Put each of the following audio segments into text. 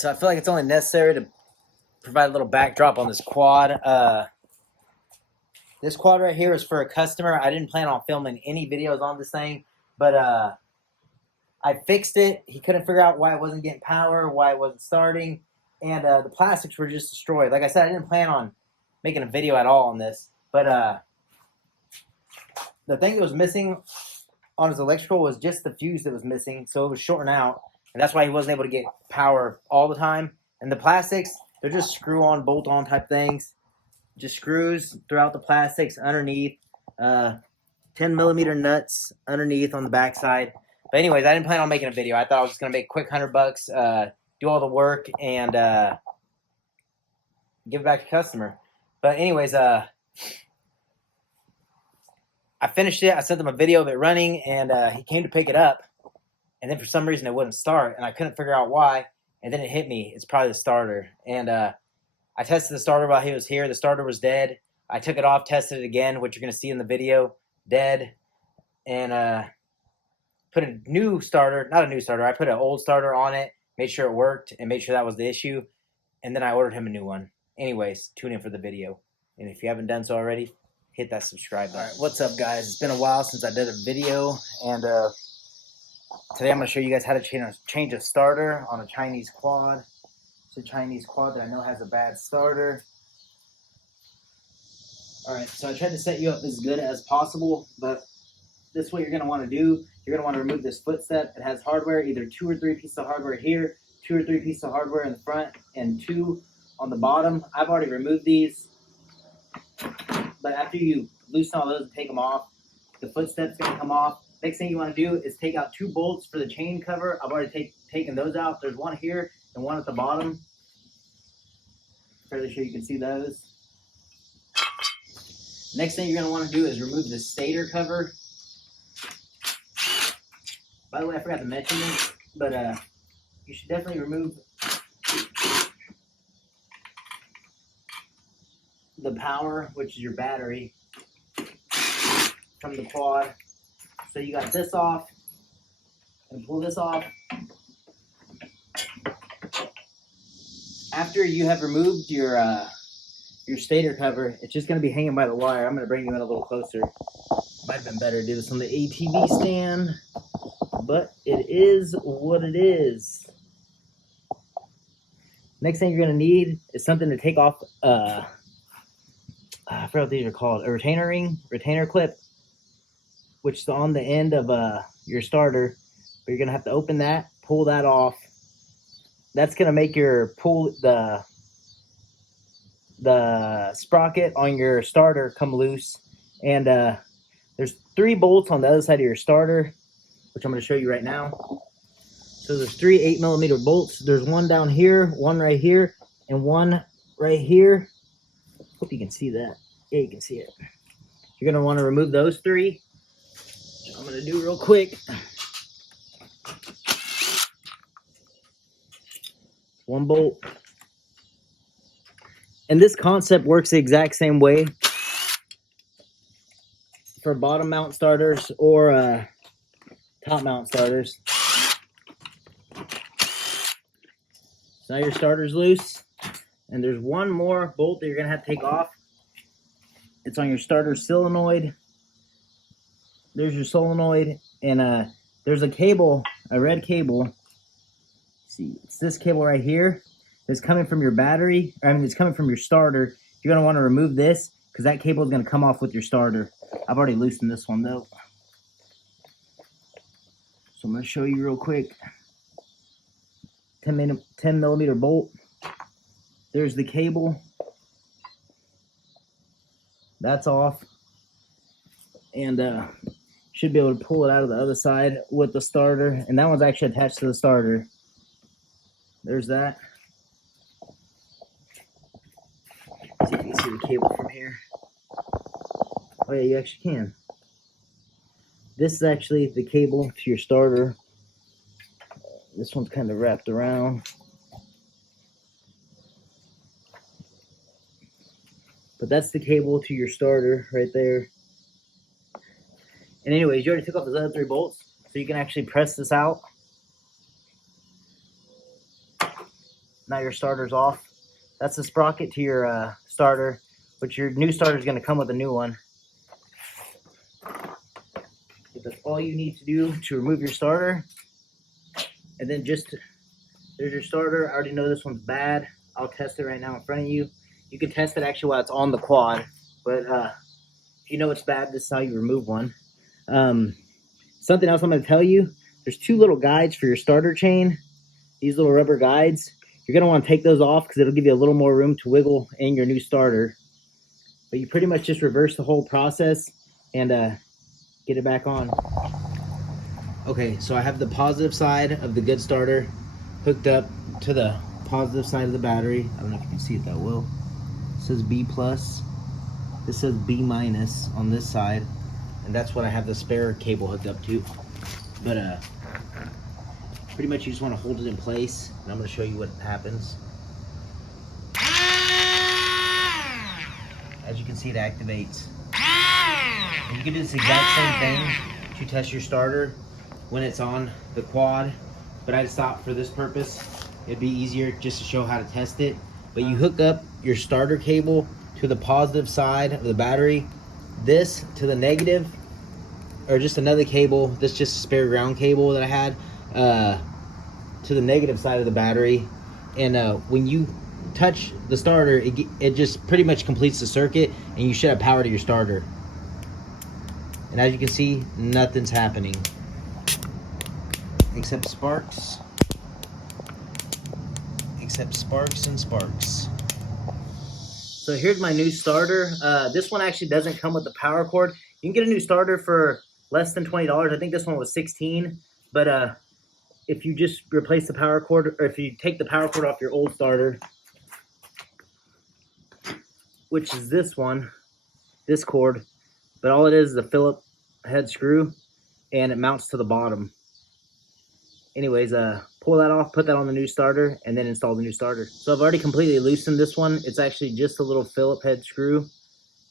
So I feel like it's only necessary to provide a little backdrop on this quad. This quad right here is for a customer. I didn't plan on filming any videos on this thing, but I fixed it. He couldn't figure out why it wasn't getting power, why it wasn't starting, and the plastics were just destroyed. Like I said, I didn't plan on making a video at all on this, but the thing that was missing on his electrical was just the fuse that was missing, so it was shorting out, and that's why he wasn't able to get power all the time. And the plastics, they're just screw-on, bolt-on type things. Just screws throughout the plastics underneath, 10mm nuts underneath on the backside. But anyways, I didn't plan on making a video. I thought I was just gonna make a quick $100, do all the work, and give it back to customer. But anyways, I finished it. I sent him a video of it running, and he came to pick it up, and then for some reason it wouldn't start, and I couldn't figure out why. And then it hit me. It's probably the starter. And I tested the starter while he was here. The starter was dead. I took it off, tested it again, which you're going to see in the video, dead. And put a new starter, not a new starter. I put an old starter on it, made sure it worked, and made sure that was the issue. And then I ordered him a new one. Anyways, tune in for the video. And if you haven't done so already, hit that subscribe button. All right, what's up, guys? It's been a while since I did a video, and today I'm going to show you guys how to change a starter on a Chinese quad. It's a Chinese quad that I know has a bad starter. All right, so I tried to set you up as good as possible, but this is what you're going to want to do. You're going to want to remove this footstep. It has hardware, either 2 or 3 pieces of hardware here, 2 or 3 pieces of hardware in the front, and 2 on the bottom. I've already removed these, but after you loosen all those and take them off, the footstep's going to come off. Next thing you want to do is take out 2 bolts for the chain cover. I've already taken those out. There's one here and one at the bottom. Fairly sure you can see those. Next thing you're going to want to do is remove the stator cover. By the way, I forgot to mention this, but you should definitely remove the power, which is your battery, from the quad. So you got this off, and pull this off. After you have removed your stator cover, it's just going to be hanging by the wire. I'm going to bring you in a little closer. Might have been better to do this on the ATV stand, but it is what it is. Next thing you're going to need is something to take off, I forgot what these are called, a retainer clip, which is on the end of your starter. But you're going to have to open that, pull that off. That's going to make your the sprocket on your starter come loose. And there's 3 bolts on the other side of your starter, which I'm going to show you right now. So there's 3 8mm bolts. There's one down here, one right here, and one right here. Hope you can see that. Yeah, you can see it. You're going to want to remove those 3. Which I'm going to do real quick. One bolt. And this concept works the exact same way for bottom mount starters or top mount starters. So now your starter's loose, and there's one more bolt that you're gonna have to take off. It's on your starter solenoid. There's your solenoid, and there's a cable, a red cable. See, it's this cable right here that's coming from your battery. It's coming from your starter. You're gonna want to remove this because that cable is gonna come off with your starter. I've already loosened this one though, so I'm gonna show you real quick. 10mm bolt. There's the cable. That's off, and should be able to pull it out of the other side with the starter. And that one's actually attached to the starter. There's that. See if you can see the cable from here. Oh yeah, you actually can. This is actually the cable to your starter. This one's kind of wrapped around. But that's the cable to your starter right there. And anyways, you already took off those other 3 bolts, so you can actually press this out. Now your starter's off. That's the sprocket to your starter, which your new starter is going to come with a new one. But that's all you need to do to remove your starter. And then just, there's your starter. I already know this one's bad. I'll test it right now in front of you. You can test it actually while it's on the quad. But if you know it's bad, this is how you remove one. Something else I'm going to tell you. There's two little guides for your starter chain. These little rubber guides. You're going to want to take those off because it'll give you a little more room to wiggle in your new starter. But you pretty much just reverse the whole process and get it back on. Okay, so I have the positive side of the good starter hooked up to the positive side of the battery. I don't know if you can see it that well. It says B+. This says B- on this side. And that's what I have the spare cable hooked up to. But pretty much you just want to hold it in place, and I'm going to show you what happens. As you can see, it activates. And you can do this exact same thing to test your starter when it's on the quad, but I stopped for this purpose. It'd be easier just to show how to test it. But you hook up your starter cable to the positive side of the battery, this to the negative, or just another cable, this just a spare ground cable that I had, to the negative side of the battery. And when you touch the starter, it just pretty much completes the circuit, and you should have power to your starter. And as you can see, nothing's happening except sparks. Except sparks and sparks. So here's my new starter. This one actually doesn't come with the power cord. You can get a new starter for less than $20. I think this one was $16. But if you just replace the power cord, or if you take the power cord off your old starter, which is this one, this cord, but all it is a Phillips head screw, and it mounts to the bottom. Anyways, pull that off, put that on the new starter, and then install the new starter. So I've already completely loosened this one. It's actually just a little Phillips head screw,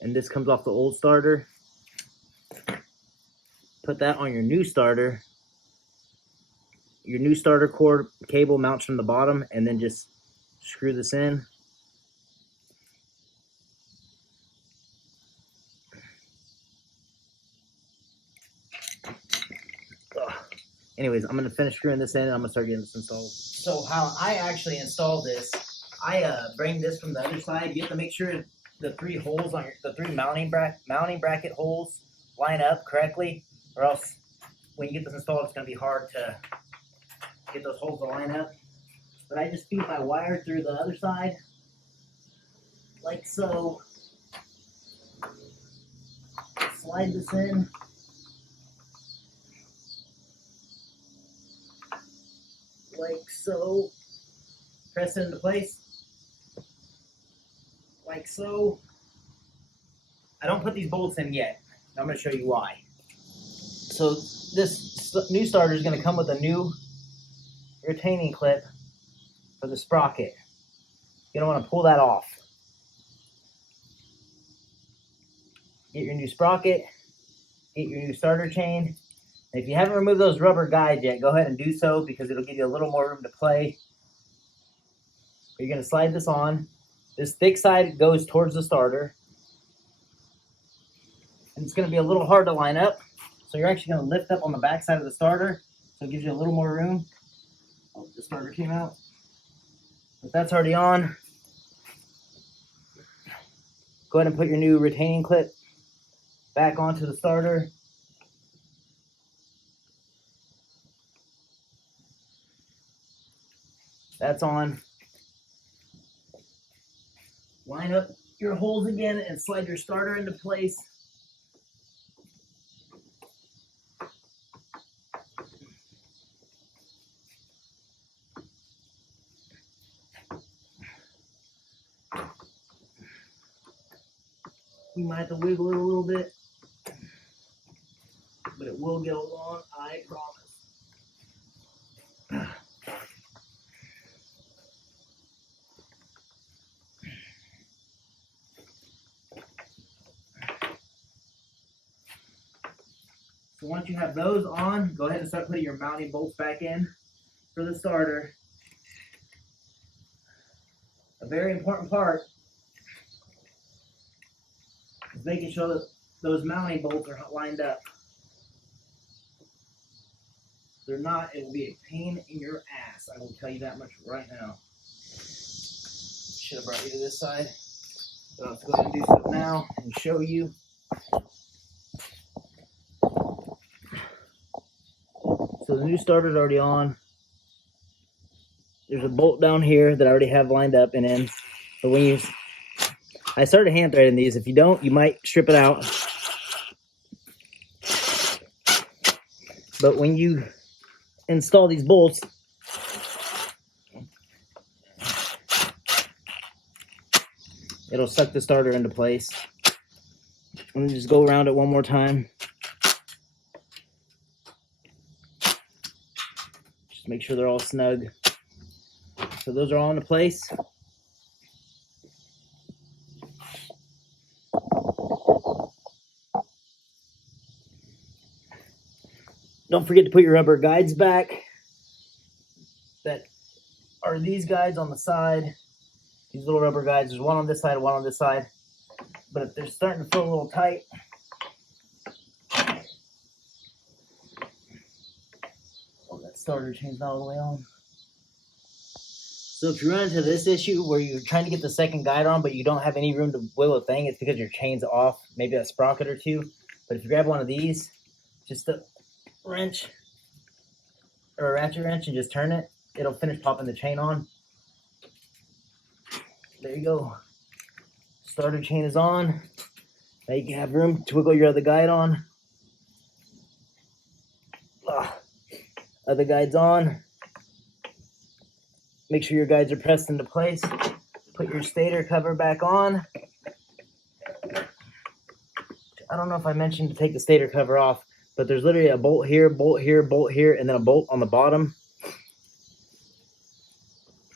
and this comes off the old starter. Put that on your new starter. Your new starter cord cable mounts from the bottom, and then just screw this in. Anyways, I'm going to finish screwing this in, and I'm going to start getting this installed. So how I actually install this, I bring this from the other side. You have to make sure the three holes on the three mounting bracket holes line up correctly, or else when you get this installed, it's going to be hard to get those holes to line up. But I just feed my wire through the other side, like so. Slide this in. Like so. Press it into place. Like so. I don't put these bolts in yet. I'm going to show you why. So this new starter is going to come with a new retaining clip for the sprocket. You're going to want to pull that off. Get your new sprocket. Get your new starter chain. And if you haven't removed those rubber guides yet, go ahead and do so, because it'll give you a little more room to play. You're going to slide this on. This thick side goes towards the starter. And it's going to be a little hard to line up. So you're actually going to lift up on the back side of the starter. So it gives you a little more room. Oh, the starter came out. But that's already on. Go ahead and put your new retaining clip back onto the starter. That's on. Line up your holes again and slide your starter into place. You might have to wiggle it a little bit, but it will get along, I promise. So once you have those on, go ahead and start putting your mounting bolts back in for the starter. a very important part is making sure that those mounting bolts are lined up. If they're not, it will be a pain in your ass. I will tell you that much right now. Should have brought you to this side. So I'll have to go ahead and do so now and show you. So the new starter's already on. There's a bolt down here that I already have lined up and in. But when you, I started hand threading these. If you don't, you might strip it out. But when you install these bolts, it'll suck the starter into place. And just go around it one more time. Just make sure they're all snug. So those are all into place. Don't forget to put your rubber guides back. That are these guides on the side. These little rubber guides. There's one on this side, one on this side. But if they're starting to feel a little tight, oh, that starter chain's not all the way on. So if you run into this issue where you're trying to get the second guide on, but you don't have any room to wiggle a thing, it's because your chain's off, maybe a sprocket or two. But if you grab one of these, just a wrench or a ratchet wrench and just turn it, it'll finish popping the chain on. There you go. Starter chain is on. Now you can have room to wiggle your other guide on. Other guide's on. Make sure your guides are pressed into place. Put your stator cover back on. I don't know if I mentioned to take the stator cover off, but there's literally a bolt here, bolt here, bolt here, and then a bolt on the bottom.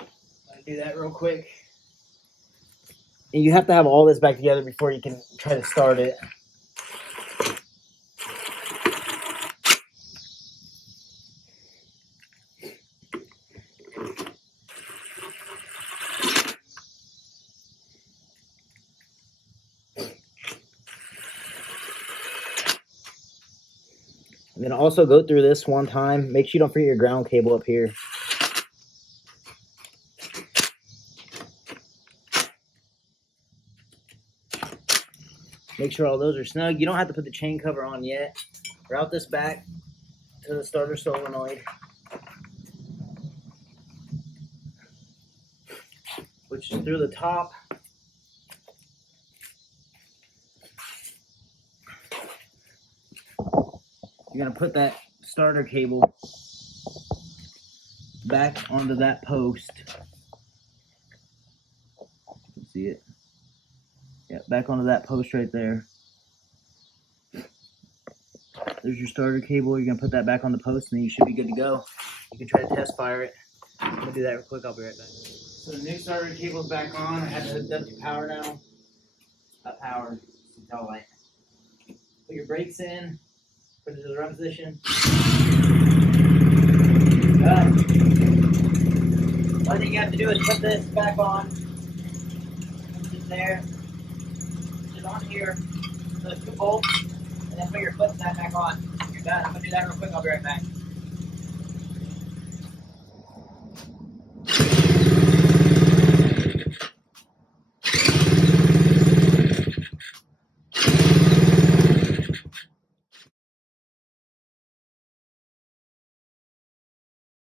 I'll do that real quick. And you have to have all this back together before you can try to start it. And then also go through this one time. Make sure you don't forget your ground cable up here. Make sure all those are snug. You don't have to put the chain cover on yet. Route this back to the starter solenoid, which is through the top. You're going to put that starter cable back onto that post. You can see it. Yeah, back onto that post right there. There's your starter cable. You're going to put that back on the post and then you should be good to go. You can try to test fire it. I'm going to do that real quick. I'll be right back. So the new starter cable's back on. I have it hooked up to power now. Power. Tell light. Put your brakes in. Put it to the run position. One thing you have to do is put this back on. Just there. Just on here. So 2 bolts. And then put your foot snap back on. You're done. I'm going to do that real quick. I'll be right back.